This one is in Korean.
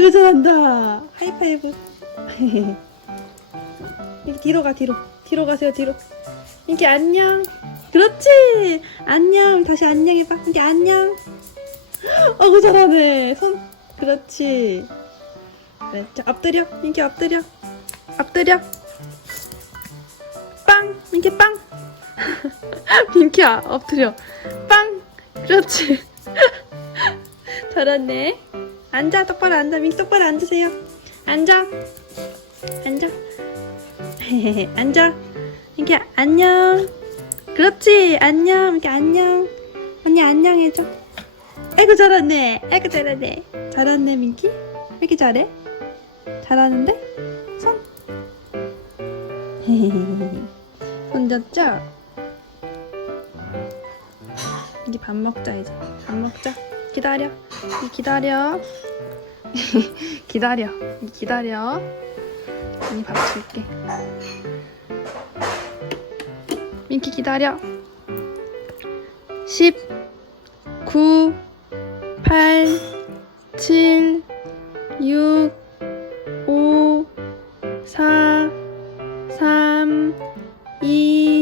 잘한다. 하이파이브. 이렇게 뒤로 가 뒤로. 뒤로 가세요 뒤로. 이렇게 안녕. 그렇지. 안녕. 다시 안녕 해봐. 이렇게 안녕. 어구 잘하네. 손. 그렇지. 그래. 자 엎드려. 이렇게 엎드려. 엎드려. 빵. 이렇게 빵. 민키야 엎드려. 빵. 그렇지. 잘했네. 앉아 똑바로 앉아. 민 똑바로 앉으세요. 앉아. 앉아. 앉아. 이렇게 안녕. 그렇지. 안녕. 이렇게 안녕. 언니 안녕 해줘. 아이고 잘하네. 아이고 잘하네. 잘하네 민키. 왜 이렇게 잘해? 잘하는데? 손. 손 졌죠? 이제 밥 먹자 이제. 밥 먹자. 기다려. 이 기다려. 기다려. 이 기다려. 언니 밥 줄게. 민키 기다려. 10, 9, 8, 7, 6, 5, 4, 3, 2,